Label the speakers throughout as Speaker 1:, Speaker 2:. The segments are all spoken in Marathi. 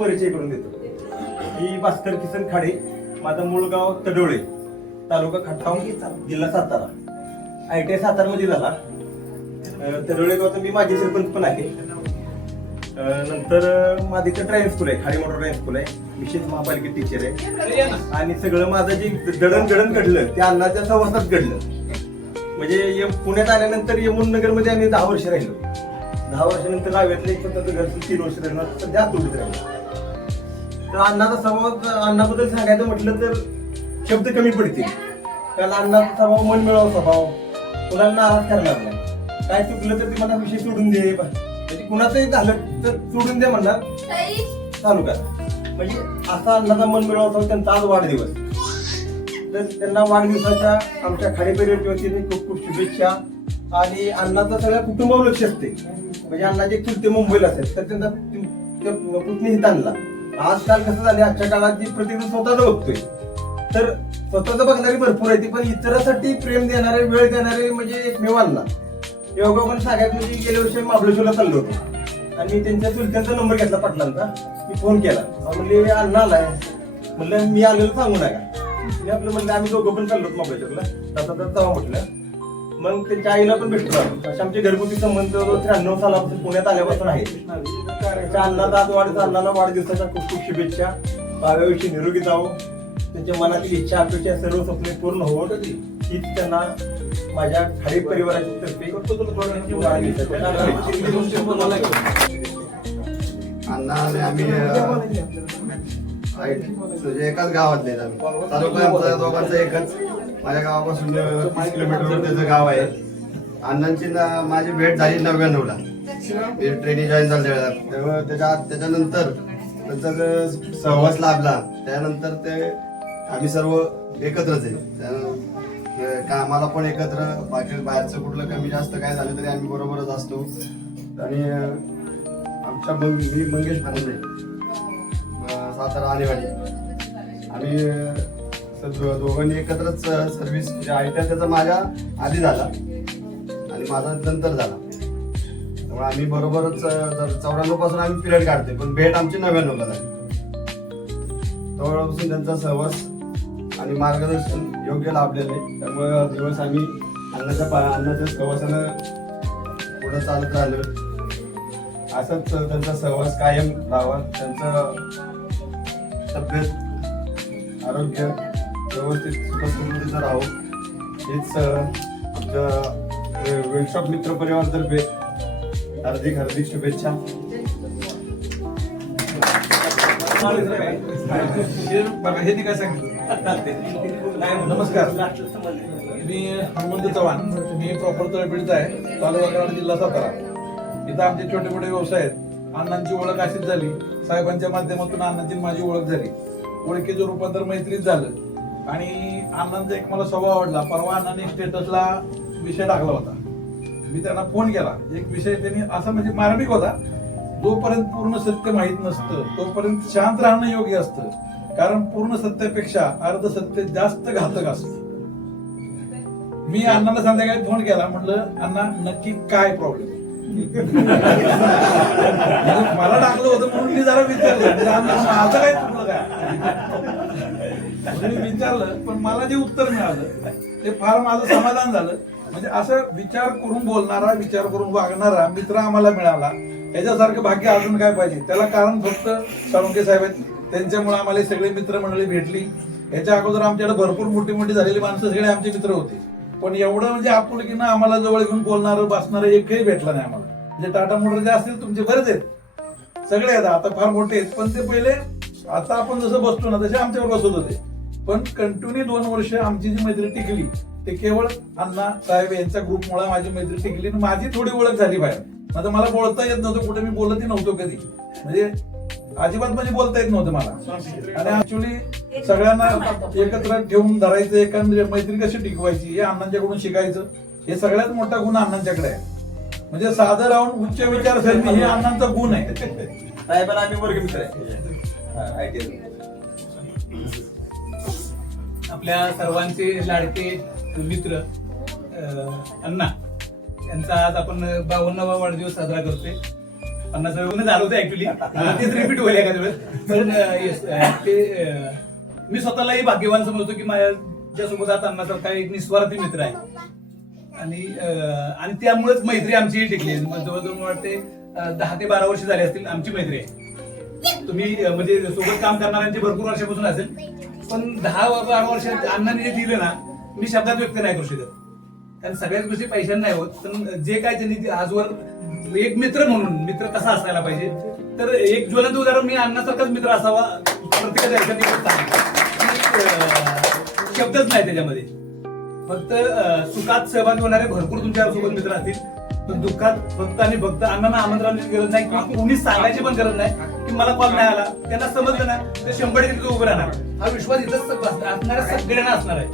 Speaker 1: परिचय करून देतो. मी भास्कर किसन खाडे माझं मूळ गाव तडोळे तालुका खटाव जिल्हा सातारा. आय टी आय सातारामध्ये झाला. तडोळे तडोळे गावचं मी माझे सरपंच पण आहे. नंतर माझं इथं ड्रायव्हिंग स्कूल आहे खाडी मोटर ड्रायव्हिंग स्कूल आहे. विशेष महापालिकेत टीचर आहे. आणि सगळं माझं जे दडण दडण घडलं ते अण्णाच्या सहवासात घडलं. म्हणजे पुण्यात आल्यानंतर यमुन नगरमध्ये आम्ही दहा वर्ष राहिलो. दहा वर्षानंतर राव्यातलं एक स्वतःचं घर तीन वर्ष राहिलं. सध्या आतुडीत राहिलो. तर अण्णाचा स्वभाव अण्णाबद्दल सांगायचं म्हटलं तर शब्द कमी पडतील कारण अण्णाचा स्वभाव मन मिळावा स्वभाव कुणाला नाराज करणार नाही काय चुकलं तर ते मला विषय सोडून दे म्हणजे कुणाचंही झालं तर सोडून दे म्हणणार चालू करा म्हणजे असा अण्णाचा मन मिळावा त्यांचा आज वाढदिवस तर त्यांना वाढदिवसाच्या आमच्या खाडेपेरीच्या वतीने खूप खूप शुभेच्छा आणि अण्णाचं सगळ्या कुटुंबावर लक्ष असते म्हणजे अण्णाचे चुलते मुंबईला असेल तर त्यांचा पुतणी हित आणला आजकाल कसं झालं आजच्या काळात जी प्रत्येक स्वतःच बघतोय. तर स्वतःच बघणारी भरपूर आहे ती पण इतरांसाठी प्रेम देणारे वेळ देणारे म्हणजे एकमेव योगा पण सांगायचं म्हणजे गेल्या वर्षी महाबळेश्वरला चाललो होतो. आणि मी त्यांच्या चुलत्यांचा नंबर घेतला पाटलांचा. मी फोन केला. म्हणले अण्णा आलाय. म्हणलं मी आलेलो सांगू नका. मी आपलं म्हणलं आम्ही दोघं पण चाललो महाबळेश्वरला. तसा तर जावा म्हटलं. मग त्यांच्या आईला पण भेटलो आम्ही. असे आमचे घरगुती संबंध त्र्याण्णव सालापासून पुण्यात आल्यापासून आहेत त्याच्या अण्णाचा आज वाढीचा अण्णाला वाढदिवसाच्या खूप खूप शुभेच्छा. बाव्याविषयी निरोगी जाऊ त्यांच्या मनातील इच्छा अपेक्षा सर्व स्वप्ने पूर्ण होत हीच त्यांना माझ्या खाडी परिवाराच्या तर्फे
Speaker 2: अण्णा आणि आम्ही एकाच गावातले आहेत तालुका आमचा दोघांचा एकच. माझ्या गावापासून तीस किलोमीटरवर त्याचं गाव आहे. अण्णांची ना माझी भेट झाली नव्याण्णवला. मी ट्रेनिंग जॉईन झाल्या वेळेला तेव्हा त्याच्या त्याच्यानंतर त्यांचा सहवास लाभला त्यानंतर ते आम्ही सर्व एकत्रच आहे. त्या कामाला पण एकत्र बाकी बाहेरचं कुठलं कमी जास्त काय झालं तरी आम्ही बरोबरच असतो. आणि आमच्या मग मी मंगेश भानले सातारा आलेवाडी आम्ही दो- दोघांनी एकत्रच सर्व्हिस आय टी त्याचा माझ्या आधी झाला. आणि माझा नंतर झाला. त्यामुळे आम्ही बरोबरच चौऱ्याण्णवपासून आम्ही पिरियड काढते पण भेट आमची नव्याण्णवला झाली. तेव्हापासून त्यांचा सहवास आणि मार्गदर्शन योग्य लाभलेलं आहे. त्यामुळे दिवस आम्ही अन्नाच्या पा अन्नाच्या सहवासानं पुढे चालत राहिलो असंच त्यांचा सहवास कायम राहावा. त्यांचं तब्येत आरोग्य व्यवस्थित सुखसमृद्धीचं राहो हेच आमच्या वर्कशॉप मित्र परिवारातर्फे हार्दिक हार्दिक शुभेच्छा.
Speaker 3: बघा हे काय सांगितलं? नमस्कार. मी हनुमंत चव्हाण. मी प्रॉपर तळपीडचा आहे. तालुका कराड जिल्हा सातारा. इथं आमचे छोटे मोठे व्यवसाय आहेत. अण्णांची ओळख अशीच झाली. साहेबांच्या माध्यमातून अण्णांची माझी ओळख झाली. ओळखीचं रूपांतर मैत्रीत झालं. आणि अण्णांचा एक मला स्वभाव आवडला. परवा अण्णांनी स्टेटसला विषय टाकला होता. मी त्यांना फोन केला. एक विषय त्यांनी असा म्हणजे मार्मिक होता. जोपर्यंत पूर्ण सत्य माहीत नसतं तोपर्यंत शांत राहणं योग्य असतं. कारण पूर्ण सत्यापेक्षा अर्ध सत्य जास्त घातक असत. मी अण्णाला संध्याकाळी फोन केला. म्हटलं अण्णा नक्की काय प्रॉब्लेम मला टाकलं होतं म्हणून मी जरा विचारलं. म्हणजे माझं काय चुकलं काय? मी विचारलं पण मला जे उत्तर मिळालं ते फार माझं समाधान झालं. म्हणजे असं विचार करून बोलणारा विचार करून वागणारा मित्र आम्हाला मिळाला. याच्यासारखं भाग्य अजून काय पाहिजे? त्याला कारण फक्त साळुंके साहेब आहेत. त्यांच्यामुळे आम्हाला सगळे मित्रमंडळी भेटली. याच्या अगोदर आमच्याकडे भरपूर मोठी मोठी झालेली माणसं सगळे आमचे मित्र होते. पण एवढं म्हणजे आपुलकीनं आम्हाला जवळ घेऊन बोलणारं बसणारं एकही भेटलं नाही आम्हाला. म्हणजे टाटा मोटर जे असतील तुमचे बरेच आहेत. सगळे आहेत आता फार मोठे आहेत. पण ते पहिले आता आपण जसं बसतो ना तसे आमच्यावर बसत होते. पण कंटिन्यू दोन वर्ष आमची जी मैत्री टिकली ते केवळ अण्णा साहेब यांच्या ग्रुपमुळे माझी मैत्री टिकली आणि माझी थोडी ओळख झाली बाहेर. आता मला बोलता येत नव्हतं कुठे मी बोलतही नव्हतो कधी. म्हणजे अजिबात म्हणजे बोलता येत नव्हतं मला. आणि ऍक्च्युली सगळ्यांना एकत्र ठेवून धरायचं एकंदरीत मैत्री कशी टिकवायची हे अण्णांच्याकडून शिकायचं हे सगळ्यात मोठा गुण अण्णांच्याकडे आहे. म्हणजे साधं राहून उच्च विचारसरणी हे अण्णांचा गुण आहे.
Speaker 1: साहेबांना आम्ही वर्ग मित्र आहे.
Speaker 4: आपल्या सर्वांचे लाडके मित्र अं, अण्णा. यांचा आज आपण बावन्नावा वाढदिवस साजरा करतोय. पन्नास वेळ झालं होतं ऍक्च्युली तेच रिपीट होईल एखाद्या वेळेस. पण येस ते मी स्वतःलाही भाग्यवान समजतो की माझ्या सोबत आता अन्नासारखा एक निस्वार्थी मित्र आहे. आणि आणि त्यामुळेच मैत्री आमची टिकली आहे. मग जवळजवळ मला वाटते दहा ते बारा वर्ष झाली असतील आमची मैत्री आहे. तुम्ही म्हणजे सोबत काम करणाऱ्यांची भरपूर वर्षापासून असेल. पण दहा बारा वर्ष अण्णांनी जे दिलं ना मी शब्दात व्यक्त नाही करू शकत. कारण सगळ्याच गोष्टी पैशाने नाही होत. पण जे काय त्यांनी ते आजवर एक मित्र म्हणून मित्र कसा असायला पाहिजे? तर एक ज्वलंत उदाहरण मी अण्णासारखाच मित्र असावा प्रत्येकाच्या ह्याच्यात शब्दच नाही त्याच्यामध्ये. फक्त सुखात सहभागी होणारे भरपूर तुमच्यासोबत मित्र असतील. पण दुःखात फक्त आणि फक्त अण्णांना आमंत्रणाची गरज नाही किंवा कोणी सांगायची पण गरज नाही की मला कॉल नाही आला. त्यांना समजलं ना तर शंभर टक्के उभं राहणार. हा विश्वास इथंच असणार असणाऱ्या सगळ्यांना असणार आहे.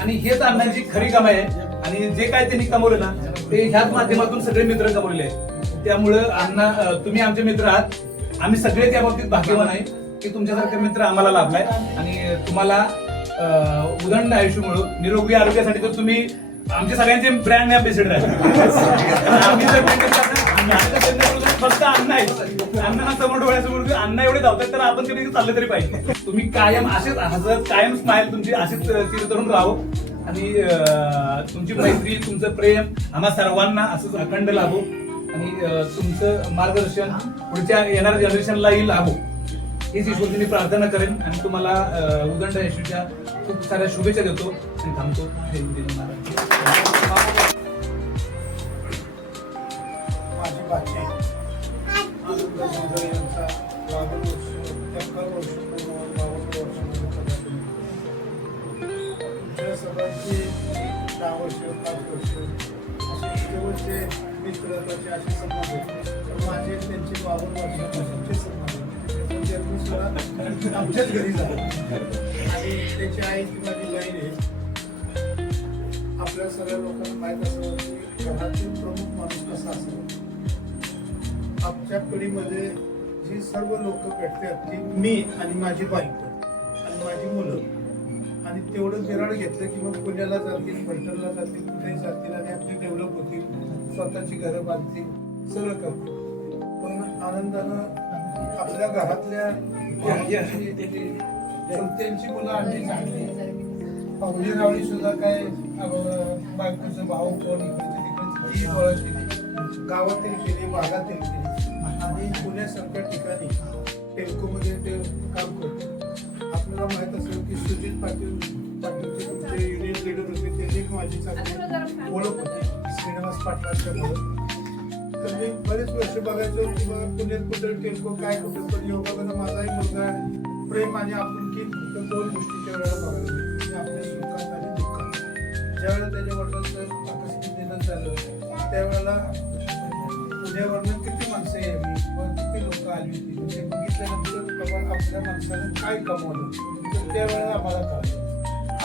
Speaker 4: आणि हेच अण्णांची खरी कमाई आहे आणि जे काय त्यांनी कमवलं ना ते ह्याच माध्यमातून सगळे मित्र कमवलेले आहेत. त्यामुळं अण्णा तुम्ही आमचे मित्र आहात. आम्ही सगळे त्या बाबतीत भाग्यवान आहे की तुमच्यासारखे मित्र आम्हाला लाभलाय. आणि तुम्हाला उदंड आयुष्य मिळून निरोगी आरोग्यासाठी तर तुम्ही आमच्या सगळ्यांचे ब्रँड अँबॅसिडर आहे फक्त अन्न आहे अण्णांना समोर डोळ्यासमोर अण्णा एवढे धावतात तर आपण कधी चाललं तरी पाहिजे तुम्ही कायम असेच हसत कायम स्माईल तुमची अशीच चिरतरून राहो. आणि तुमची मैत्री तुमचं प्रेम आम्हा सर्वांना असंच अखंड लाभो. आणि तुमचं मार्गदर्शन पुढच्या येणाऱ्या जनरेशनलाही लाभो. हीच ईश्वरची मी प्रार्थना करेन. आणि तुम्हाला उदंड यशूच्या खूप साऱ्या शुभेच्छा देतो. आणि थांबतो.
Speaker 5: त्याची आई ती माझी बहीण आहे. आपल्या सगळ्या लोकांना माहीत असावं की घरातील प्रमुख माणूस कसा असावा आमच्या पिढीमध्ये जी सर्व लोक भेटतात ती मी आणि माझी बायको आणि माझी मुलं. आणि तेवढं विराड घेतलं की मग पुण्याला जातील फलटणला जातील कुठेही जातील आणि आपली डेव्हलप होतील स्वतःची घरं बांधतील सगळं करतील. पण आनंदानं आपल्या घरातल्या त्यांची मुलं आणखी चांगली. पाहुणे रावळी सुद्धा काय बायकोचं भाऊ कोण ती गोळा केली. गावातील केली भागातील केली. आणि पुण्यासारख्या ठिकाणी टेल्कोमध्ये ते काम करतो आपल्याला माहीत असेल की सुजित पाटील पाटीलचे तुमचे युनियन लिडर होते ते एक माझी चांगली ओळख होती श्रीनिवास पाटलांच्या मुळे तर मी बरेच वर्ष बघायचो की बा पुण्यात कुठं टेल्को काय कुठं पण योगाकडे माझाही मुलगा आहे. प्रेम आणि आपलं दोन गोष्टीच्या वेळेला बघायला मिळते. म्हणजे आपल्या सुखात आणि दुःखात. ज्यावेळेला त्याच्या वडिलांचं आकस्मिक निधन झालं त्यावेळेला उद्यावरनं किती माणसं यावी? व किती लोक आली होती? म्हणजे बघितल्यानंतर बाबा आपल्या माणसानं काय कमवलं? तर त्यावेळेला आम्हाला कळलं.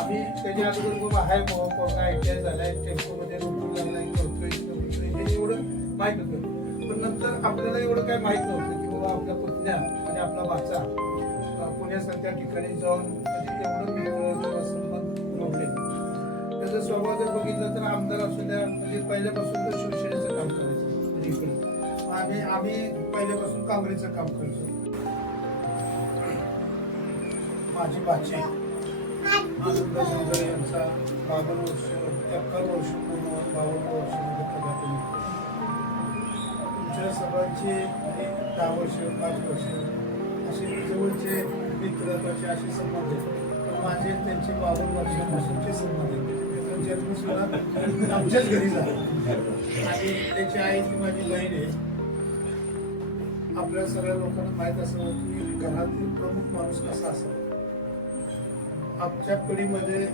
Speaker 5: आम्ही त्याच्या अगोदर बाबा हाय बाबा कोणा आय टी आय आहे टेम्पोमध्ये नोकरी आहे करतोय करतोय. हे एवढं माहीत होतं. पण नंतर आपल्याला एवढं काय माहीत नव्हतं की बाबा आपल्या पत्न्या आणि आपला भाचा पुण्यासारख्या ठिकाणी जाऊन म्हणजे एवढं संबंध जोडले त्याचा स्वभाव जर बघितलं तर आमदार असू द्या म्हणजे पहिल्यापासून तर शिवसेनेचं काम करायचं म्हणजे इकडे. आम्ही आम्ही पहिल्यापासून काँग्रेसचं काम करतो. माझी भाची आनंद सुंदर यांचा बावन्न वर्ष एकावन्न वर्ष पूर्ण बावन्न वर्ष तुमच्या सभांचे म्हणजे दहा वर्ष पाच वर्ष असे जवळचे मित्रताचे असे संबंध आहेत. माझे त्यांचे बावन वर्षापासूनचे संबंध आहेत. त्याचा जन्म सुद्धा आमच्याच घरी झाला. आणि त्याची आई ती माझी बहीण आहे. आपल्या सगळ्या लोकांना माहीत असावं की घरातील प्रमुख माणूस कसा असावा? आमच्या पिढीमध्ये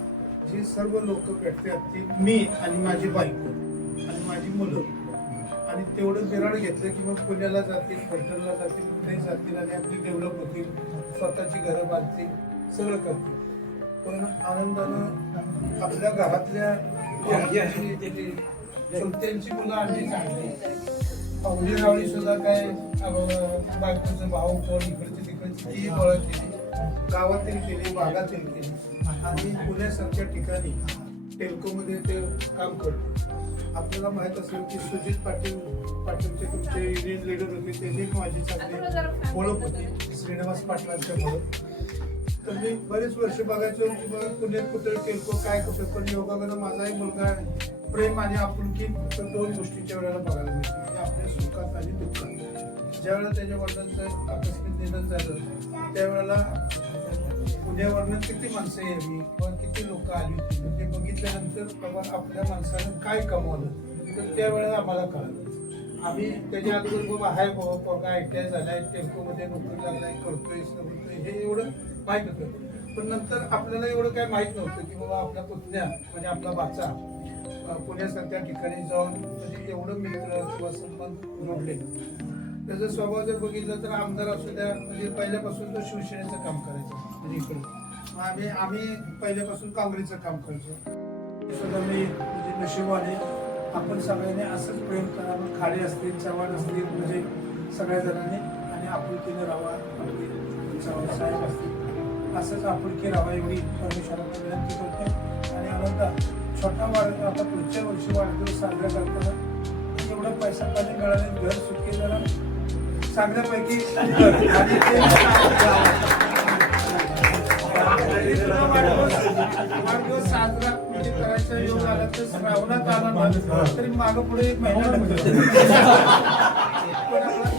Speaker 5: जी सर्व लोक भेटतात ती मी आणि माझी बायको आणि माझी मुलं. तेवढं बिराड घेतलं की मग पुण्याला जातील फलटणला जातील कुठेही जातील आणि आपली डेव्हलप होतील स्वतःची घरं बांधतील सगळं करतील. पण आनंदानं आपल्या घरातल्या त्यांची मुलं आणखी चांगली. पाहुणे रावळी सुद्धा काय बायकोचं भाऊ कोण इकडचे तिकडचे ती बळ केली. गावातील केली भागातील केली. आणि पुण्यासारख्या ठिकाणी टेल्कोमध्ये ते काम करतो. आपल्याला माहीत असेल की सुजित पाटील पाटीलचे तुमचे युनियन लीडर होते त्याची एक माझी चांगली ओळख होती श्रीनिवास पाटलांच्या मुळे. तर मी बरेच वर्ष बघायचो की बा पुण्यात कुठे टेल्को काय कुठं पण योगाकडे माझाही मुलगा आहे. प्रेम आणि आपुलकी तर दोन गोष्टीच्या वेळेला बघायला मिळते की आपल्या सुखात आणि दुःखात. ज्यावेळेला त्याच्या वडिलांचं आकस्मिक निधन झालं त्यावेळेला पुण्यावरनं किती माणसं यावी किंवा किती लोक आली होती? ते बघितल्यानंतर बाबा आपल्या माणसानं काय कमवलं? तर त्यावेळेला आम्हाला कळलं. आम्ही त्याच्या अगोदर बाबा हाय बाबा बघा आय टी आय झालाय टेम्पोमध्ये नोकरी लागलाय करतोय करतोय हे एवढं माहीत होतं. पण नंतर आपल्याला एवढं काय माहीत नव्हतं की बाबा आपला पुतण्या म्हणजे आपला बाचा पुण्यासारख्या ठिकाणी जाऊन म्हणजे एवढं मित्र किंवा संबंध जोडले. त्याचा स्वभाव जर बघितलं तर आमदार असू द्या म्हणजे पहिल्यापासून तो शिवसेनेचं काम करायचा. आम्ही आम्ही पहिल्यापासून काँग्रेसचं काम करतो. सुद्धा मी म्हणजे नशिबाने आपण सगळ्यांनी असंच प्रेम करावं खाडे असतील चव्हाण असतील म्हणजे सगळ्या जणांनी आणि आपुलकीने राहावा. चव्हाण साहेब असतील. असंच आपुलकी राहावा एवढी परमेश्वराला विनंती करते आणि आनंद छोटा वाढ आता पुढच्या वर्षी वाढदिवस साजरा करताना एवढा पैसा पाणी मिळाले घर सुखी जरा चांगल्यापैकी कर. आणि वाढदिवस वाढदिवस साजरा म्हणजे करायचा योग आला तर श्रावणात आला ना तरी मागं पुढे एक महिना लागतो. पण आपला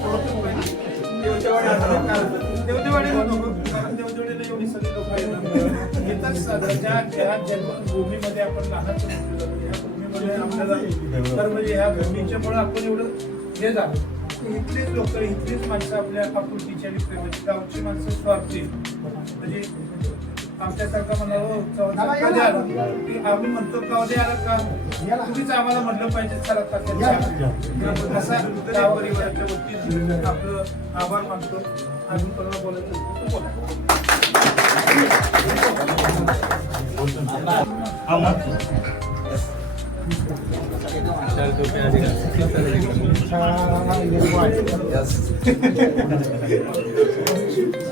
Speaker 5: कारण देवदेवाडीला एवढी सगळी लोक येतात इथंच साजरा ज्या ज्या जन्मभूमीमध्ये आपण या भूमीमध्ये आपल्याला तर म्हणजे ह्या भूमीच्यामुळे आपण एवढं हे झालं इथलीच लोक इथलीच माणसं आपल्या आपुलकीची आणि प्रेमाची गावची माणसं स्वार्थी म्हणजे आमच्यासारखं म्हणावं आलं की आम्ही म्हणतो कधी आलं का तुम्हीच आम्हाला म्हटलं पाहिजे चला असा परिवाराच्या वतीने आपलं आभार मानतो. अजून कोणाला बोलायचं असेल तर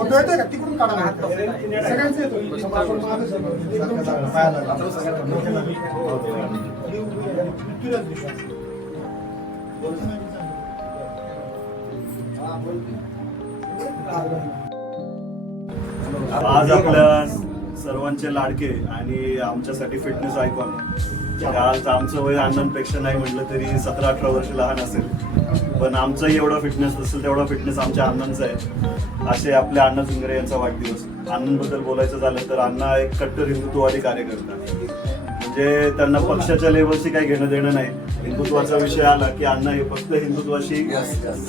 Speaker 6: फोटो येतोय का? तिकडून काढा सगळ्यांचं
Speaker 7: आज आपल्या सर्वांचे लाडके आणि आमच्यासाठी फिटनेस आयकॉन आज आमचं वय अण्णांपेक्षा नाही म्हटलं तरी सतरा अठरा वर्ष लहान असेल. पण आमचाही एवढा फिटनेस असेल तेवढा फिटनेस आमच्या अण्णांचा आहे. असे आपल्या अण्णा झुंगरे यांचा वाढदिवस. अण्णांबद्दल बोलायचं झालं तर अण्णा एक कट्टर हिंदुत्ववादी कार्यकर्ता. म्हणजे त्यांना पक्षाच्या लेवलशी काही घेणं देणं नाही. हिंदुत्वाचा विषय आला की अण्णा हे फक्त हिंदुत्वाशी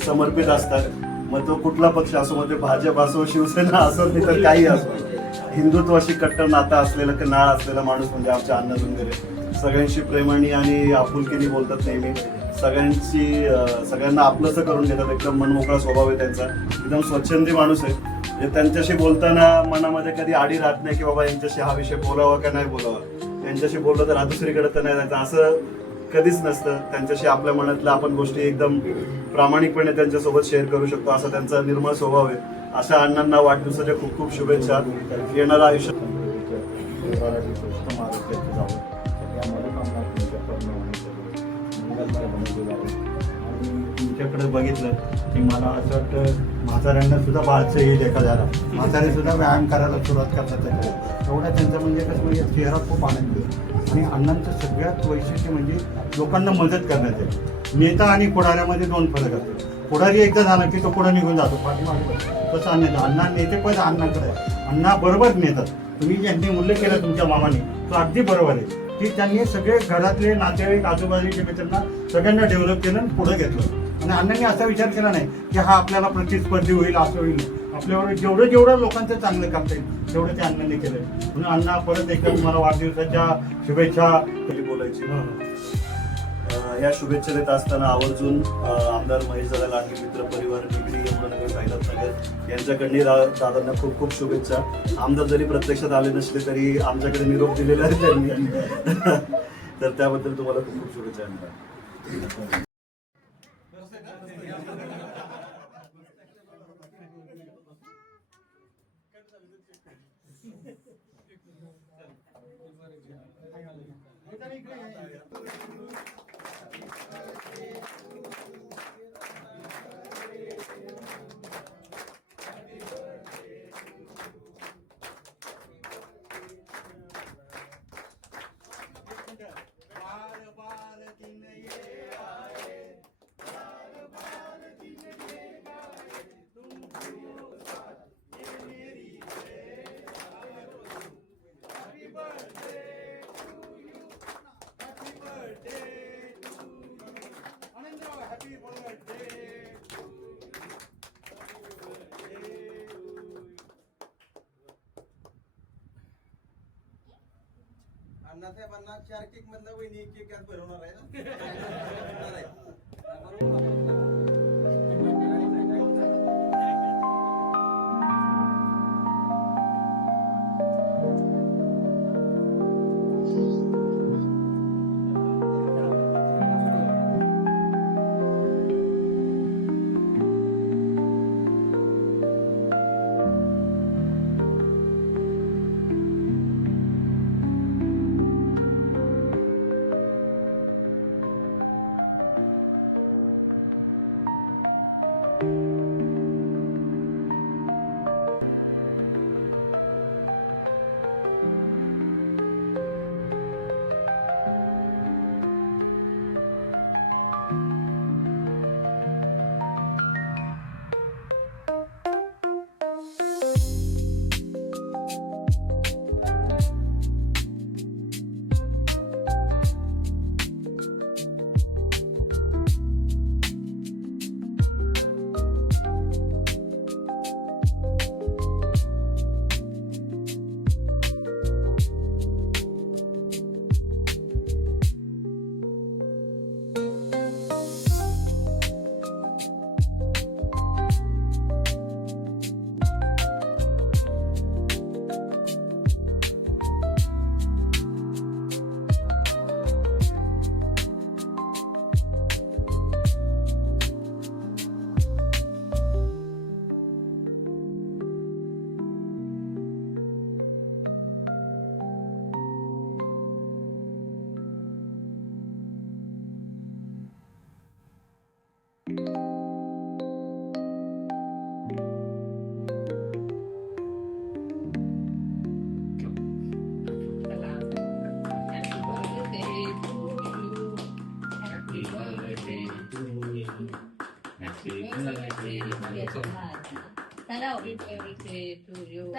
Speaker 7: समर्पित असतात. मग तो कुठला पक्ष असो मग ते भाजप असो शिवसेना असो नाही तर काही असो. हिंदुत्वाशी कट्टर नाता असलेला की नाळ असलेला माणूस म्हणजे आमच्या अण्णा झुंगरे. सगळ्यांशी प्रेमाने आणि आपुलकीने बोलतात नेहमी. सगळ्यांची सगळ्यांना आपलंसं करून घेतात. एकदम मनमोकळा स्वभाव आहे त्यांचा. एकदम स्वच्छंदी माणूस आहे. म्हणजे त्यांच्याशी बोलताना मनामध्ये कधी आडी राहत नाही की बाबा यांच्याशी हा विषय बोलावा का नाही बोलावा. यांच्याशी बोललं तर हा दुसरीकडे तर नाही जायचं. असं कधीच नसतं. त्यांच्याशी आपल्या मनातल्या आपण गोष्टी एकदम प्रामाणिकपणे त्यांच्यासोबत शेअर करू शकतो. असा त्यांचा निर्मळ स्वभाव आहे. अशा अण्णांना वाढदिवसाच्या खूप खूप शुभेच्छा. येणारं आयुष्य
Speaker 6: तुमच्याकडे बघितलं की मला असं वाटतं म्हाताऱ्यांना सुद्धा बाळचं येईल एखाद्याला म्हातारे सुद्धा व्यायाम करायला सुरुवात करतात त्याच्यावर. एवढा त्यांचा म्हणजे कसं म्हणजे चेहरा खूप आनंद आहे. आणि अण्णांचं सगळ्यात वैशिष्ट्य म्हणजे लोकांना मदत करण्याचं. नेता आणि पुढाऱ्यामध्ये दोन फरक असतो. पुढारी एकदा झाला की तो पुढे निघून जातो पाठीमागे तसं अण्णा अण्णा नेतेपद अण्णाकडे आहे. अण्णा बरोबर नेतात. तुम्ही ज्यांनी उल्लेख केला तुमच्या मामाने तो अगदी बरोबर आहे. की त्यांनी सगळे घरातले नातेवाईक आजूबाजूच्या मित्रांना सगळ्यांना डेव्हलप केलं आणि पुढे घेतलं. आणि अण्णांनी असा विचार केला नाही की हा आपल्याला प्रतिस्पर्धी होईल असं होईल. आपल्यावर जेवढं जेवढं लोकांचं चांगलं करता येईल तेवढं ते अण्णांनी केलं म्हणून अण्णा परत एकदा तुम्हाला वाढदिवसाच्या शुभेच्छा
Speaker 7: बोलायची. या शुभेच्छा देत असताना आवर्जून आमदार महेश दादा लांडगे मित्र परिवार निगडी यमुनानगर साईनाथनगर यांच्याकडनी दा- दादांना खूप खूप शुभेच्छा. आमदार जरी प्रत्यक्षात आले नसले तरी आमच्याकडे निरोप दिलेला आहे त्यांनी. तर त्याबद्दल तुम्हाला खूप खूप शुभेच्छा
Speaker 1: अण्णासाहेबांना चार केक मधला वहिनी एक केक यात भरवणार आहे ना?
Speaker 8: Happy birthday
Speaker 1: to you.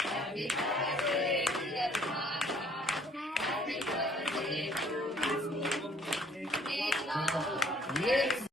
Speaker 1: Happy birthday, dear Mama. Happy birthday to you. Yes.